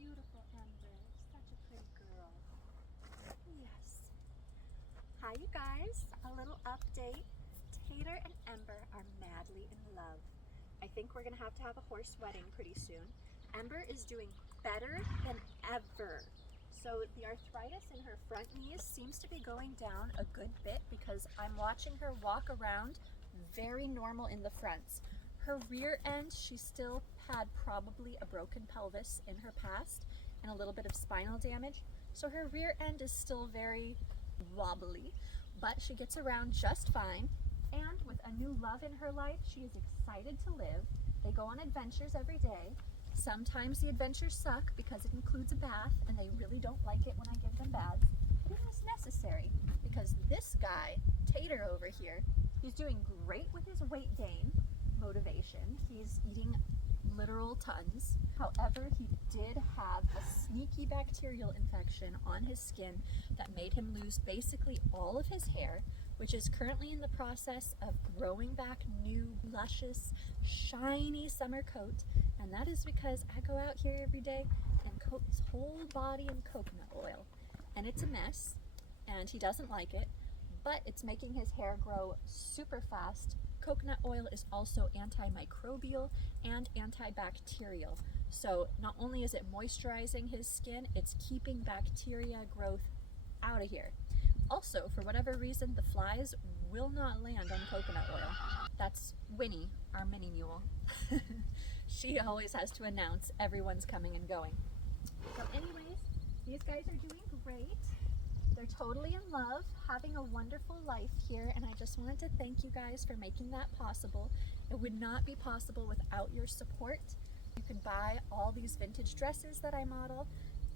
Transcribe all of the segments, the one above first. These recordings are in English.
Beautiful Ember, such a pretty girl. Yes. Hi you guys, a little update. Tater and Ember are madly in love. I think we're gonna have to have a horse wedding pretty soon. Ember is doing better than ever. So the arthritis in her front knees seems to be going down a good bit because I'm watching her walk around very normal in the fronts. Her rear end, she still had probably a broken pelvis in her past and a little bit of spinal damage. So her rear end is still very wobbly, but she gets around just fine. And with a new love in her life, she is excited to live. They go on adventures every day. Sometimes the adventures suck because it includes a bath and they really don't like it when I give them baths. But it is necessary because this guy, Tater over here, he's doing great with his weight gain motivation. He's eating literal tons. However, he did have a sneaky bacterial infection on his skin that made him lose basically all of his hair, which is currently in the process of growing back new, luscious, shiny summer coat. And that is because I go out here every day and coat his whole body in coconut oil. And it's a mess, and he doesn't like it, but it's making his hair grow super fast. Coconut oil is also antimicrobial and antibacterial. So not only is it moisturizing his skin, it's keeping bacteria growth out of here. Also, for whatever reason, the flies will not land on coconut oil. That's Winnie, our mini mule. She always has to announce everyone's coming and going. So anyways, these guys are doing great. They're totally in love, having a wonderful life here, and I just wanted to thank you guys for making that possible. It would not be possible without your support. You can buy all these vintage dresses that I model.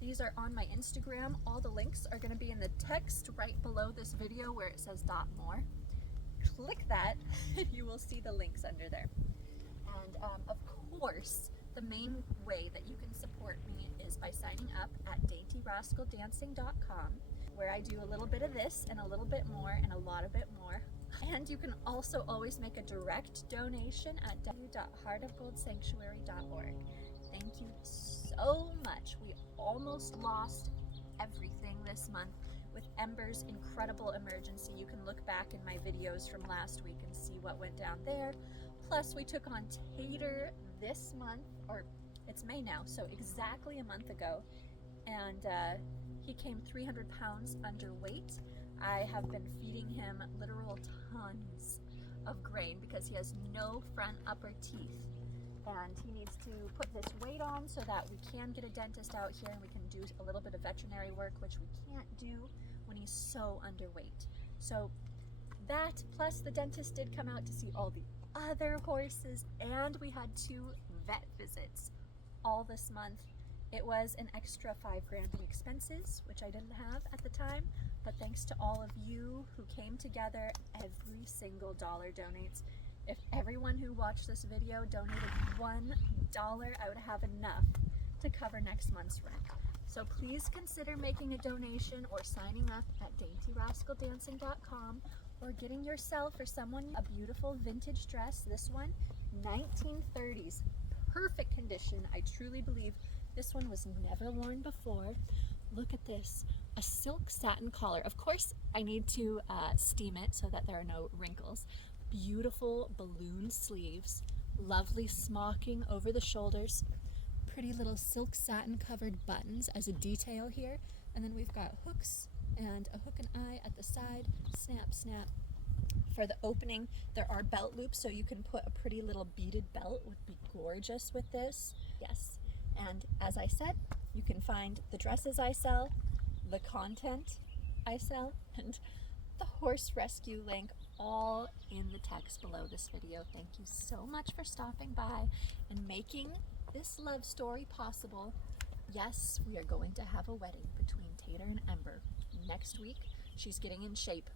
These are on my Instagram. All the links are going to be in the text right below this video where it says .more. Click that and you will see the links under there. And of course, the main way that you can support me is by signing up at daintyrascaldancing.com, where I do a little bit of this and a little bit more and a lot of it more. And you can also always make a direct donation at www.heartofgoldsanctuary.org. Thank you so much. We almost lost everything this month with Ember's incredible emergency. You can look back in my videos from last week and see what went down there. Plus we took on Tater this month, or it's May now, so exactly a month ago. And he came 300 pounds underweight. I have been feeding him literal tons of grain because he has no front upper teeth. And he needs to put this weight on so that we can get a dentist out here and we can do a little bit of veterinary work, which we can't do when he's so underweight. So that, plus the dentist did come out to see all the other horses, and we had 2 vet visits all this month. It was an extra $5,000 in expenses, which I didn't have at the time, but thanks to all of you who came together, every single dollar donates. If everyone who watched this video donated $1, I would have enough to cover next month's rent. So please consider making a donation or signing up at daintyrascaldancing.com, or getting yourself or someone a beautiful vintage dress. This one, 1930s, perfect condition. I truly believe this one was never worn before. Look at this, a silk satin collar. Of course, I need to steam it so that there are no wrinkles. Beautiful balloon sleeves, lovely smocking over the shoulders, pretty little silk satin covered buttons as a detail here, and then we've got hooks and a hook and eye at the side. Snap, snap. For the opening, there are belt loops, so you can put a pretty little beaded belt. Would be gorgeous with this. Yes, and as I said, you can find the dresses I sell, the content I sell, and the horse rescue link all in the text below this video. Thank you so much for stopping by and making this love story possible. Yes, we are going to have a wedding between Tater and Ember next week. She's getting in shape